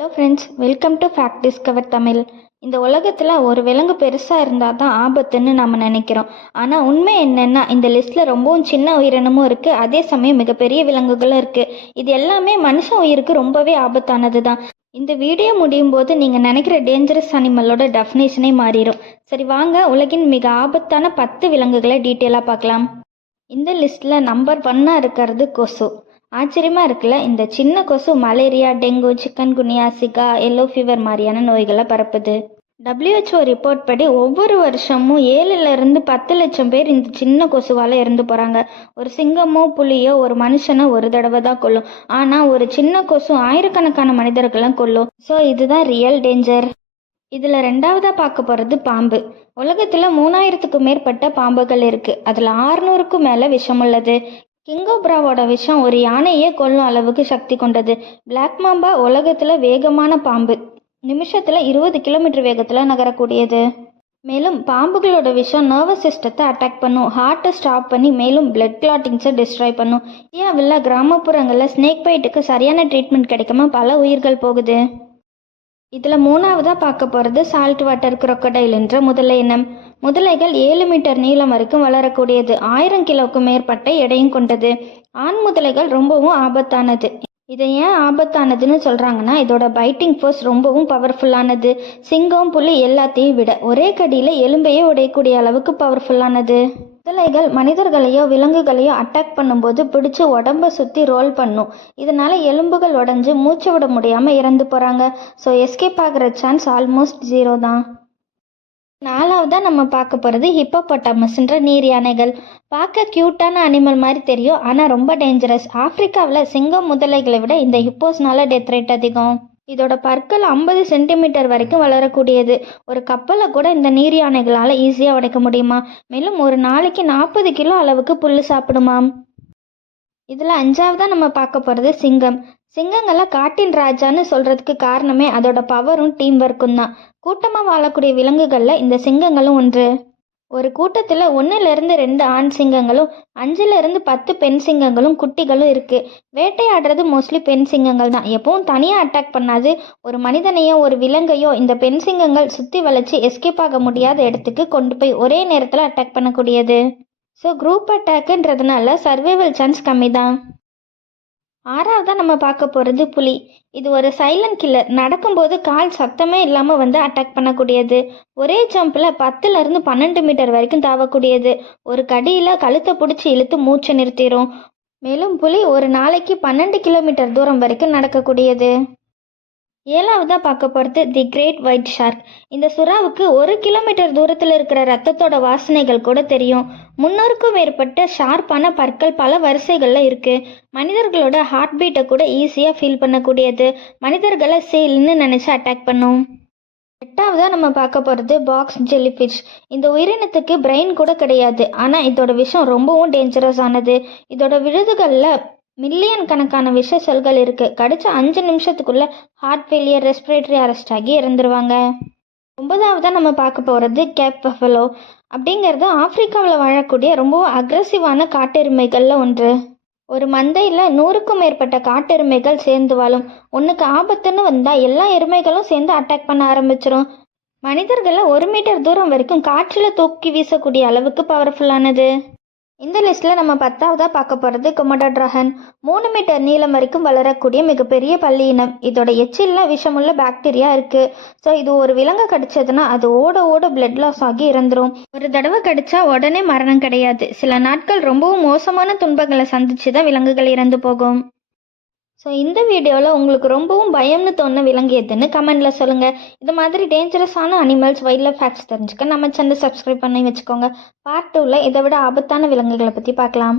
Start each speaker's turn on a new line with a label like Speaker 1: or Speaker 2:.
Speaker 1: Hello friends welcome to fact discover Tamil இந்த உலகத்தில் ஒரு விலங்கு பெருசாக இருந்தால் தான் ஆபத்துன்னு நம்ம நினைக்கிறோம். ஆனால் உண்மை என்னென்னா இந்த லிஸ்ட்டில் ரொம்பவும் சின்ன உயிரினமும் இருக்குது அதே சமயம் மிகப்பெரிய விலங்குகளும் இருக்குது இது எல்லாமே மனுஷ உயிருக்கு ரொம்பவே ஆபத்தானது தான் இந்த வீடியோ முடியும் போது நீங்கள் நினைக்கிற டேஞ்சரஸ் அனிமலோட டெஃபினேஷனே மாறிடும் சரி வாங்க. உலகின் மிக ஆபத்தான பத்து விலங்குகளை டீட்டெயிலாக பார்க்கலாம். இந்த லிஸ்ட்டில் நம்பர் ஒன்னாக இருக்கிறது கொசு. ஆச்சரியமாக இருக்குல்ல? இந்த சின்ன கொசு malaria dengue chikungunya Zika yellow fever மாதிரியான நோய்களை பரப்புது. டபிள்யூஹெச்ஓ ரிப்போர்ட் படி ஒவ்வொரு வருஷமும் ஏழுலேருந்து பத்து லட்சம் பேர் இந்த சின்ன கொசுவால் இறந்து போகிறாங்க ஒரு சிங்கமோ புலியோ ஒரு மனுஷனை ஒரு தடவை தான் கொல்லும். ஆனால் ஒரு சின்ன கொசு ஆயிரக்கணக்கான மனிதர்களை கொல்லும். ஸோ இதுதான் ரியல் டேஞ்சர் இதில் ரெண்டாவதாக பார்க்க போகிறது பாம்பு. உலகத்தில் மூணாயிரத்துக்கும் மேற்பட்ட பாம்புகள் இருக்குது அதில் ஆறுநூறுக்கும் மேலே விஷமுள்ளது கிங்கோப்ராவோட விஷம் ஒரு யானையே கொல்லும் அளவுக்கு சக்தி கொண்டது. பிளாக் மாம்பா உலகத்தில் வேகமான பாம்பு. நிமிஷத்தில் இருபது கிலோமீட்டர் வேகத்தில் நகரக்கூடியது. மேலும் பாம்புகளோட விஷம் நர்வஸ் சிஸ்டத்தை அட்டாக் பண்ணும். ஹார்ட்டை ஸ்டாப் பண்ணி மேலும் பிளட் கிளாட்டிங்ஸை டிஸ்ட்ராய் பண்ணும். இந்தியாவில் கிராமப்புறங்களில் ஸ்னேக் பைட்டுக்கு சரியான ட்ரீட்மெண்ட் கிடைக்காம பல உயிர்கள் போகுது. இதில் மூணாவதாக பார்க்க போகிறது சால்ட் வாட்டர் குரொக்கடைல் என்ற முதல இனம். முதலைகள் ஏழு மீட்டர் நீளம் வரைக்கும் வளரக்கூடியது. ஆயிரம் கிலோவுக்கு மேற்பட்ட எடையும் கொண்டது. ஆண் முதலைகள் ரொம்பவும் ஆபத்தானது. இதை ஏன் ஆபத்தானதுன்னு சொல்கிறாங்கன்னா இதோட பைட்டிங் ஃபோர்ஸ் ரொம்பவும் பவர்ஃபுல்லானது சிங்கம் புலி எல்லாத்தையும் விட ஒரே கடியில் எலும்பையே உடையக்கூடிய அளவுக்கு பவர்ஃபுல்லானது முதலைகள் மனிதர்களையோ விலங்குகளையோ அட்டாக் பண்ணும்போது பிடிச்சு உடம்ப சுற்றி ரோல் பண்ணும். இதனால எலும்புகள் உடஞ்சி மூச்சு விட முடியாமல் இறந்து போகிறாங்க ஸோ எஸ்கேப் ஆகிற சான்ஸ் ஆல்மோஸ்ட் ஜீரோ தான். நாலாவதாக நம்ம பார்க்க போகிறது ஹிப்போபொட்டாமஸ்ன்ற நீர் யானைகள். பார்க்க க்யூட்டான அனிமல் மாதிரி தெரியும் ஆனால் ரொம்ப டேஞ்சரஸ் ஆப்பிரிக்காவில் சிங்கம் முதலைகளை விட இந்த ஹிப்போஸ்னால டெத் ரேட் அதிகம். இதோட பற்கள் ஐம்பது சென்டிமீட்டர் வரைக்கும் வளரக்கூடியது. ஒரு கப்பலை கூட இந்த நீர் யானைகளால் ஈஸியாக உடைக்க முடியுமா? மேலும் ஒரு நாளைக்கு நாற்பது கிலோ அளவுக்கு புல் சாப்பிடுமாம். இதில் அஞ்சாவதாக நம்ம பார்க்க போகிறது சிங்கம். சிங்கங்களை காட்டின் ராஜான்னு சொல்கிறதுக்கு காரணமே அதோட பவரும் டீம் ஒர்க்கும் தான். கூட்டமாக வாழக்கூடிய விலங்குகளில் இந்த சிங்கங்களும் ஒன்று. ஒரு கூட்டத்தில் ஒன்றுலேருந்து ரெண்டு ஆண் சிங்கங்களும் அஞ்சுலேருந்து பத்து பெண் சிங்கங்களும் குட்டிகளும் இருக்குது வேட்டையாடுறது மோஸ்ட்லி பெண் சிங்கங்கள் தான். எப்பவும் தனியாக அட்டாக் பண்ணாது. ஒரு மனிதனையோ ஒரு விலங்கையோ இந்த பெண் சிங்கங்கள் சுற்றி வளைச்சி எஸ்கேப் ஆக முடியாத இடத்துக்கு கொண்டு போய் ஒரே நேரத்தில் அட்டாக் பண்ணக்கூடியது. ஸோ குரூப் அட்டாக்குன்றதுனால சர்வைவல் சான்ஸ் கம்மி தான் ஆறாவதாக நம்ம பார்க்க போகிறது புலி. இது ஒரு சைலண்ட் கில்லர் நடக்கும்போது கால் சத்தமே இல்லாமல் வந்து அட்டாக் பண்ணக்கூடியது. ஒரே ஜம்பில் பத்துலேருந்து பன்னெண்டு மீட்டர் வரைக்கும் தாவக்கூடியது. ஒரு கடியில் கழுத்தை பிடிச்சி இழுத்து மூச்சை நிறுத்திடும் மேலும் புலி ஒரு நாளைக்கு பன்னெண்டு கிலோமீட்டர் தூரம் வரைக்கும் நடக்கக்கூடியது. ஏழாவதாக பார்க்க போகிறது தி கிரேட் ஒயிட் ஷார்க் இந்த சுறாவுக்கு ஒரு கிலோமீட்டர் தூரத்தில் இருக்கிற ரத்தத்தோட வாசனைகள் கூட தெரியும். முன்னூறுக்கும் மேற்பட்ட ஷார்ப்பான பற்கள் பல வரிசைகளில் இருக்குது மனிதர்களோட ஹார்ட் பீட்டை கூட ஈஸியாக ஃபீல் பண்ணக்கூடியது. மனிதர்களை சேல்னு நினச்சி அட்டாக் பண்ணும். எட்டாவதாக நம்ம பார்க்க போகிறது பாக்ஸ் ஜெல்லிஃபிஷ் இந்த உயிரினத்துக்கு பிரெயின் கூட கிடையாது. ஆனால் இதோட விஷம் ரொம்பவும் டேஞ்சரஸ் ஆனது. இதோட விழுதுகளில் மில்லியன் கணக்கான விஷ செல்கள் இருக்குது கடிச்ச அஞ்சு நிமிஷத்துக்குள்ளே ஹார்ட் ஃபெயிலியர் ரெஸ்பிரேட்டரி அரெஸ்ட் ஆகி இறந்துருவாங்க. ஒன்பதாவதாக நம்ம பார்க்க போகிறது கேப் பஃபலோ அப்படிங்கிறது ஆப்பிரிக்காவில் வாழக்கூடிய ரொம்பவும் அக்ரஸிவான காட்டெருமைகளில் ஒன்று. ஒரு மந்தையில் நூறுக்கும் மேற்பட்ட காட்டெருமைகள் சேர்ந்து வாழும். ஒன்றுக்கு ஆபத்துன்னு வந்தால் எல்லா எருமைகளும் சேர்ந்து அட்டாக் பண்ண ஆரம்பிச்சிடும் மனிதர்களை ஒரு மீட்டர் தூரம் வரைக்கும் காற்றில் தூக்கி வீசக்கூடிய அளவுக்கு பவர்ஃபுல்லானது இந்த லிஸ்ட்டில் நம்ம பத்தாவதாக பார்க்க போகிறது கொமடா ட்ராகன் மூணு மீட்டர் நீளம் வரைக்கும் வளரக்கூடிய மிகப்பெரிய பள்ளி இனம். இதோட எச்சிலில் விஷமுள்ள பாக்டீரியா இருக்குது ஸோ இது ஒரு விலங்கு கடிச்சதுன்னா அது ஓட ஓட பிளட் லாஸ் ஆகி இறந்துரும். ஒரு தடவை கடிச்சா உடனே மரணம் கிடையாது. சில நாட்கள் ரொம்பவும் மோசமான துன்பங்களை சந்திச்சு தான் விலங்குகள் இறந்து போகும். ஸோ இந்த வீடியோவில் உங்களுக்கு ரொம்பவும் பயம்னு தோணுன விலங்கு எதுன்னு கமெண்டில் சொல்லுங்கள் இது மாதிரி டேஞ்சரஸான அனிமல்ஸ் வைல்ட் லைஃப் ஃபேக்ட்ஸ் தெரிஞ்சுக்க நம்ம சேனல் சப்ஸ்கிரைப் பண்ணி வச்சுக்கோங்க. பார்ட் டூவில் இதை விட ஆபத்தான விலங்குகளை பற்றி பார்க்கலாம்.